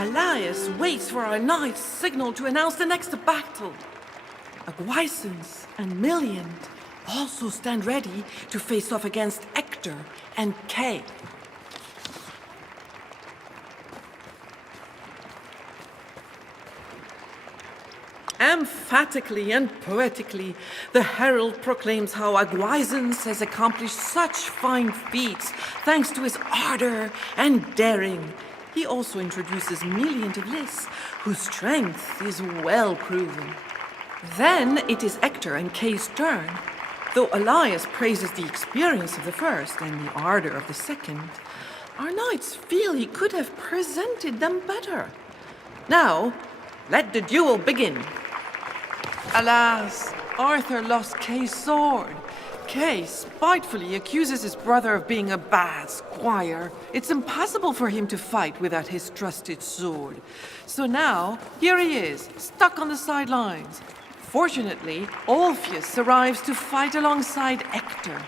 Elias waits for our knight's signal to announce the next battle. Aguisance and Milliant also stand ready to face off against Ector and Kay. Emphatically and poetically, the herald proclaims how Aguisance has accomplished such fine feats thanks to his ardor and daring. He also introduces Milliant of Lys, whose strength is well proven. Then it is Ector and Kay's turn. Though Elias praises the experience of the first and the ardor of the second, our knights feel he could have presented them better. Now, let the duel begin. Alas, Arthur lost Kay's sword. Kay spitefully accuses his brother of being a bad squire. It's impossible for him to fight without his trusted sword. So now, here he is, stuck on the sidelines. Fortunately, Ulfius arrives to fight alongside Ector.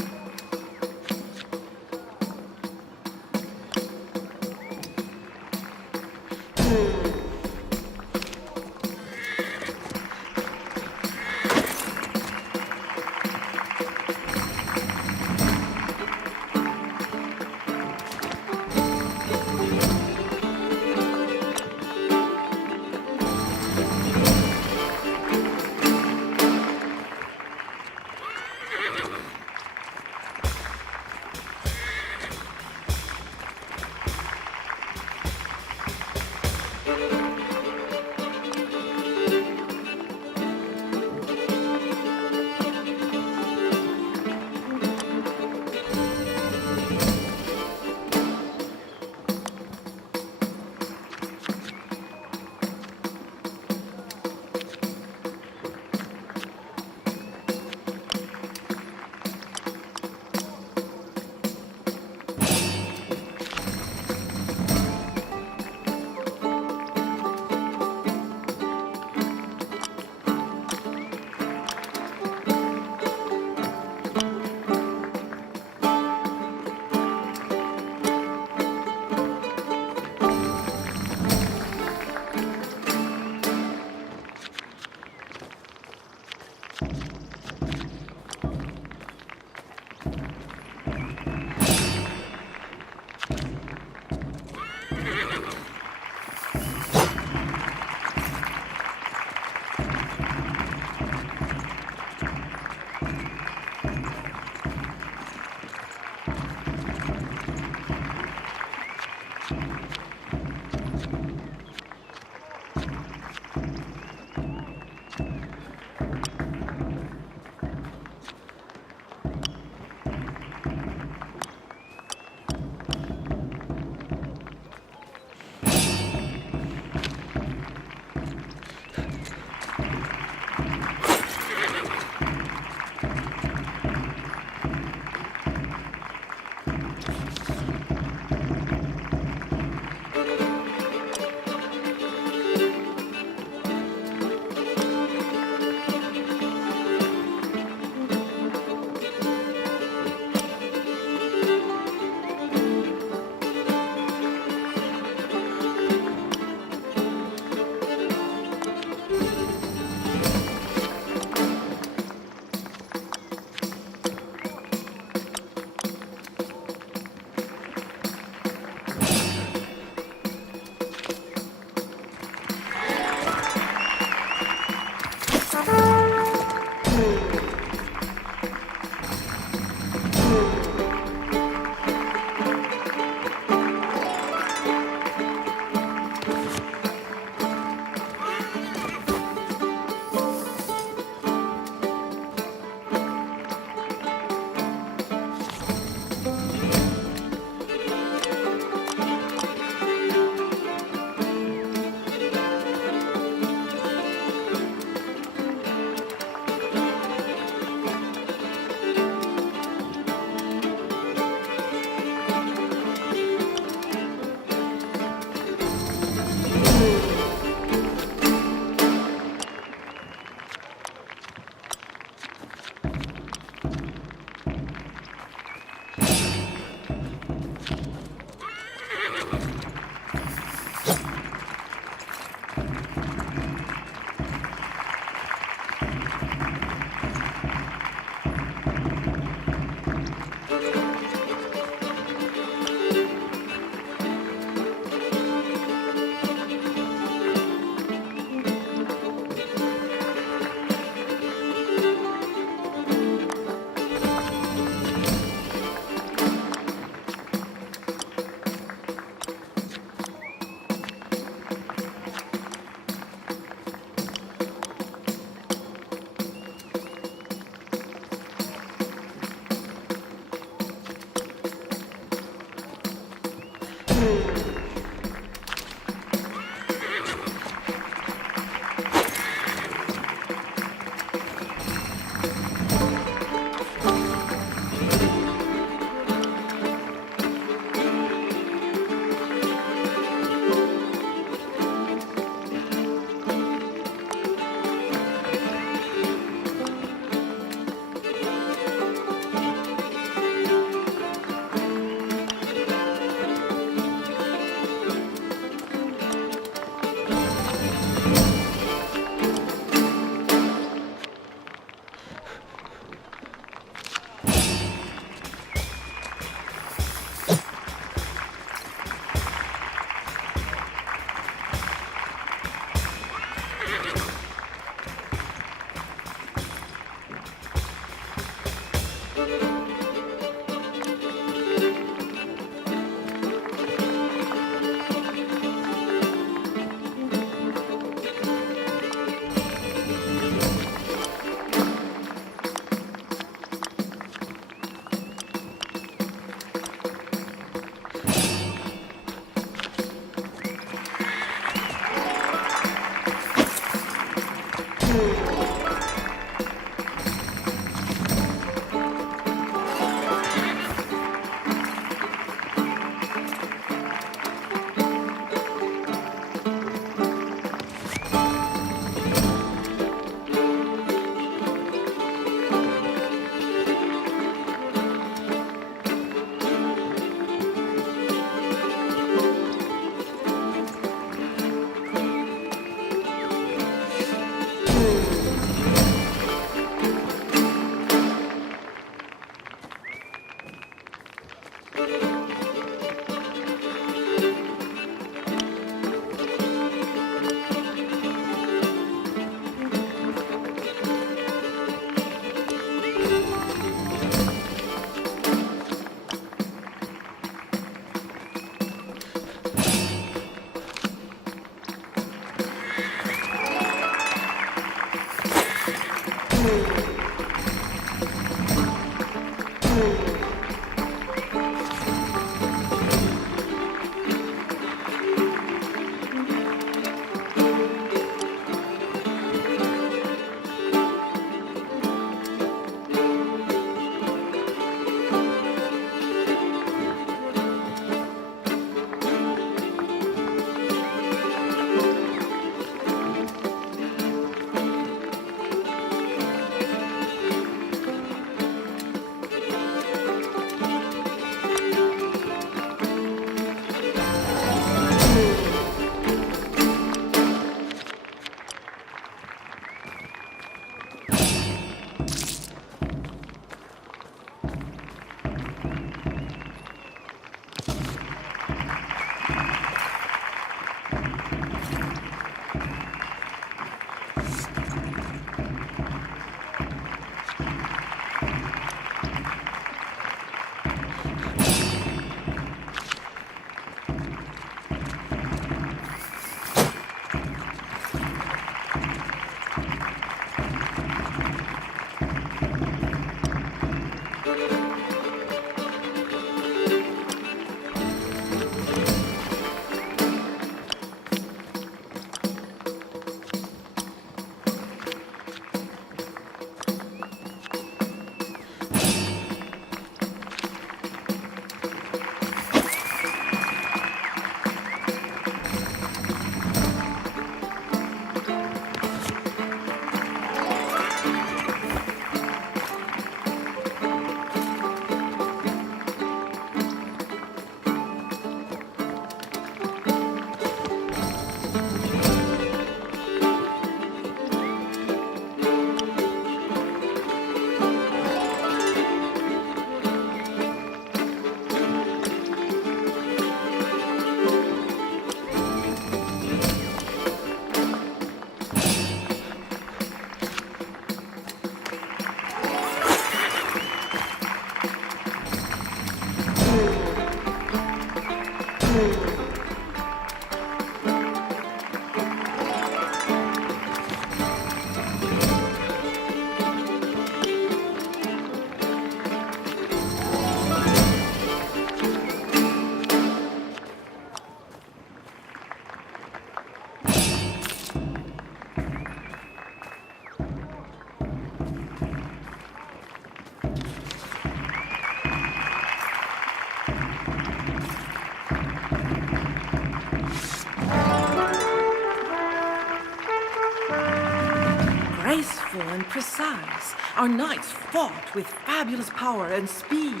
Graceful and precise, our knights fought with fabulous power and speed.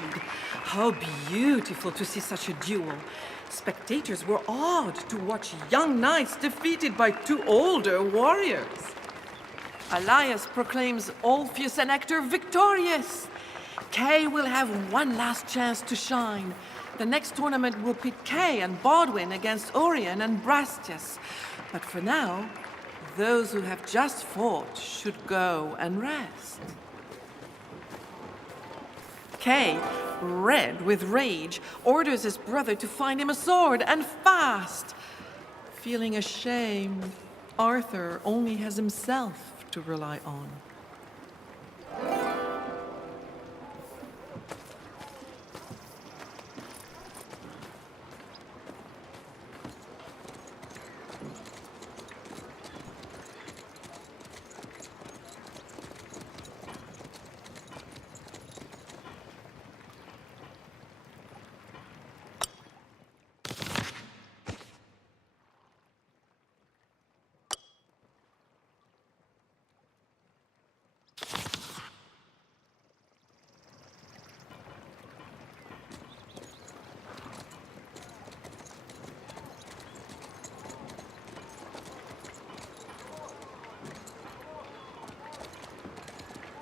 How beautiful to see such a duel. Spectators were awed to watch young knights defeated by two older warriors. Elias proclaims Ulfius and Hector victorious. Kay will have one last chance to shine. The next tournament will pit Kay and Bodwin against Orion and Brastias. But for now, those who have just fought should go and rest. Kay, red with rage, orders his brother to find him a sword, and fast. Feeling ashamed, Arthur only has himself to rely on.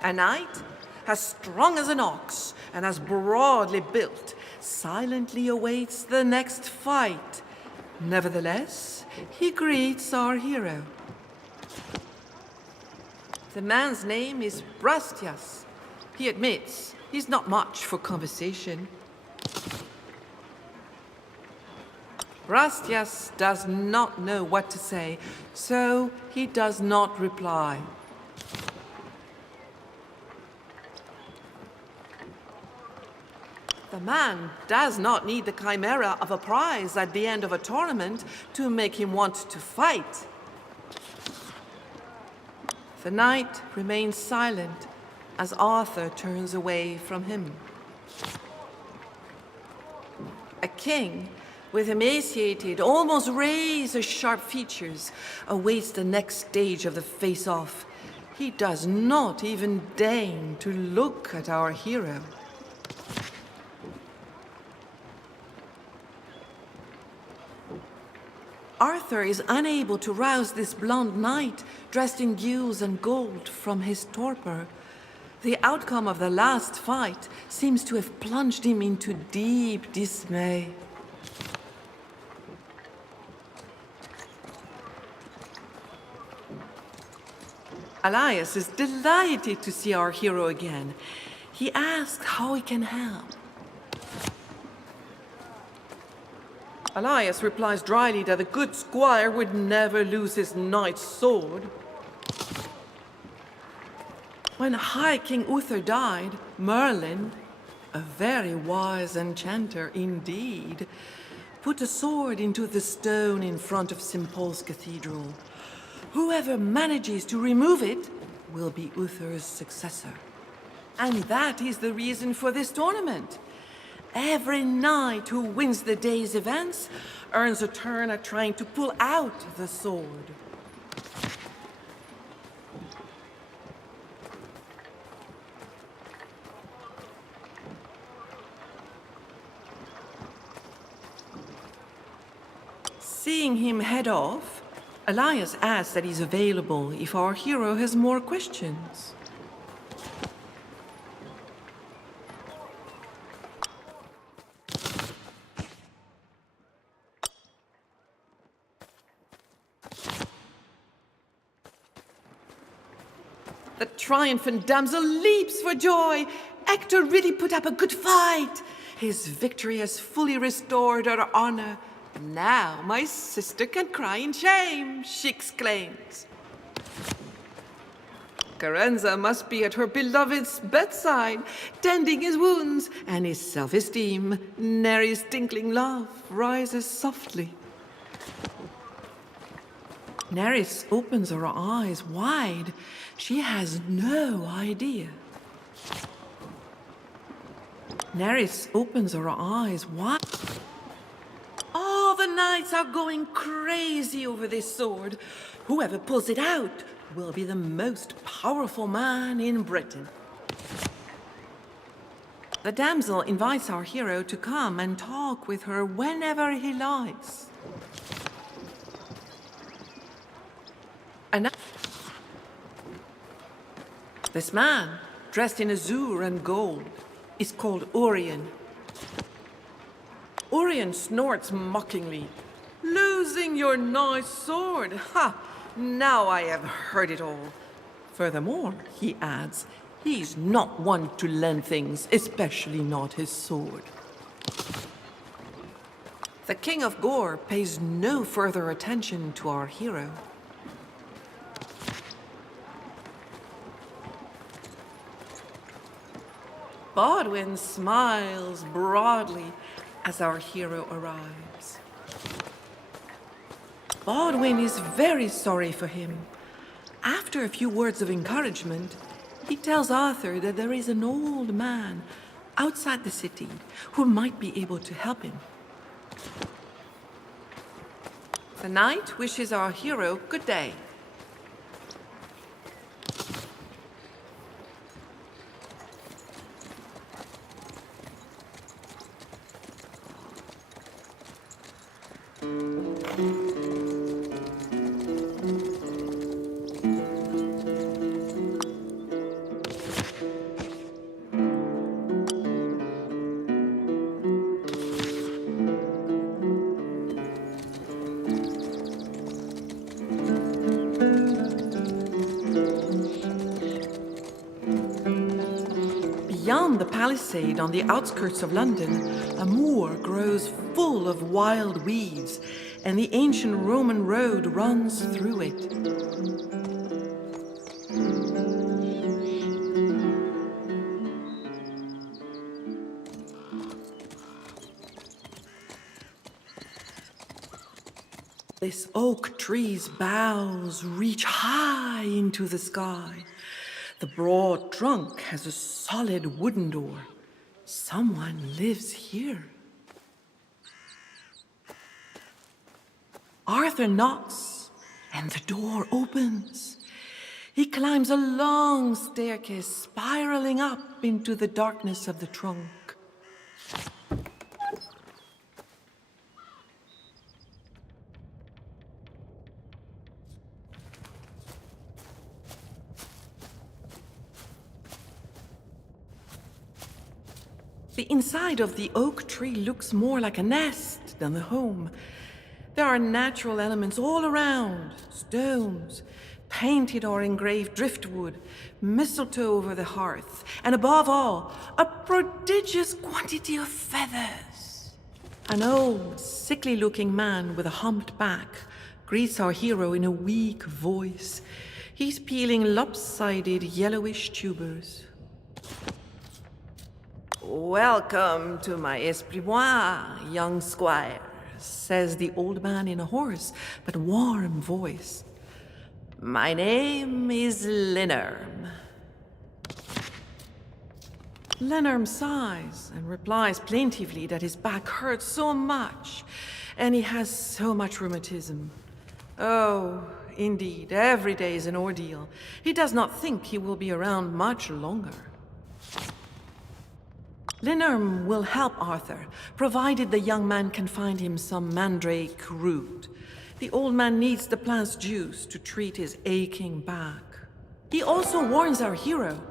A knight, as strong as an ox and as broadly built, silently awaits the next fight. Nevertheless, he greets our hero. The man's name is Brastias. He admits he's not much for conversation. Brastias does not know what to say, so he does not reply. The man does not need the chimera of a prize at the end of a tournament to make him want to fight. The knight remains silent as Arthur turns away from him. A king with emaciated, almost razor-sharp features awaits the next stage of the face-off. He does not even deign to look at our hero. Arthur is unable to rouse this blond knight dressed in gules and gold from his torpor. The outcome of the last fight seems to have plunged him into deep dismay. Elias is delighted to see our hero again. He asks how he can help. Elias replies dryly that a good squire would never lose his knight's sword. When High King Uther died, Merlin, a very wise enchanter indeed, put a sword into the stone in front of St. Paul's Cathedral. Whoever manages to remove it will be Uther's successor. And that is the reason for this tournament. Every knight who wins the day's events earns a turn at trying to pull out the sword. Seeing him head off, Elias asks that he's available if our hero has more questions. The triumphant damsel leaps for joy. Hector really put up a good fight. His victory has fully restored her honor. Now my sister can cry in shame, she exclaims. Carenza must be at her beloved's bedside, tending his wounds, and his self-esteem, Neri's tinkling love, rises softly. Neris opens her eyes wide. She has no idea. Neris opens her eyes wide. All the knights are going crazy over this sword. Whoever pulls it out will be the most powerful man in Britain. The damsel invites our hero to come and talk with her whenever he likes. This man, dressed in azure and gold, is called Urien. Urien snorts mockingly. Losing your nice sword? Ha! Now I have heard it all. Furthermore, he adds, he's not one to lend things, especially not his sword. The King of Gore pays no further attention to our hero. Bodwin smiles broadly as our hero arrives. Bodwin is very sorry for him. After a few words of encouragement, he tells Arthur that there is an old man outside the city who might be able to help him. The knight wishes our hero good day. Beyond the palisade on the outskirts of London, a moor grows full of wild weeds, and the ancient Roman road runs through it. This oak tree's boughs reach high into the sky. The broad trunk has a solid wooden door. Someone lives here. Arthur knocks, and the door opens. He climbs a long staircase, spiraling up into the darkness of the trunk. The inside of the oak tree looks more like a nest than a home. There are natural elements all around: stones, painted or engraved driftwood, mistletoe over the hearth, and above all, a prodigious quantity of feathers. An old, sickly-looking man with a humped back greets our hero in a weak voice. He's peeling lopsided, yellowish tubers. "Welcome to my Esprit-Moi, young squire," says the old man in a hoarse but warm voice. "My name is Linnerm." Linnerm sighs and replies plaintively that his back hurts so much and he has so much rheumatism. Oh, indeed, every day is an ordeal. He does not think he will be around much longer. Linnerm will help Arthur, provided the young man can find him some mandrake root. The old man needs the plant's juice to treat his aching back. He also warns our hero.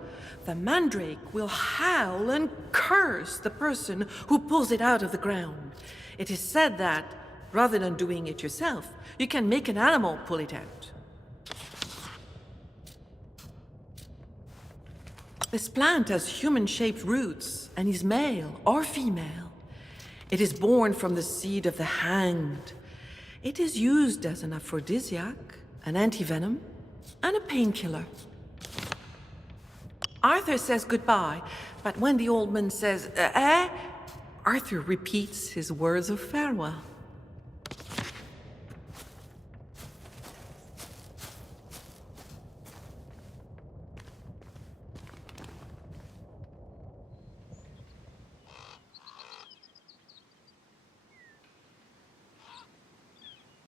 The mandrake will howl and curse the person who pulls it out of the ground. It is said that, rather than doing it yourself, you can make an animal pull it out. This plant has human-shaped roots and is male or female. It is born from the seed of the hanged. It is used as an aphrodisiac, an antivenom, and a painkiller. Arthur says goodbye, but when the old man says, Arthur repeats his words of farewell.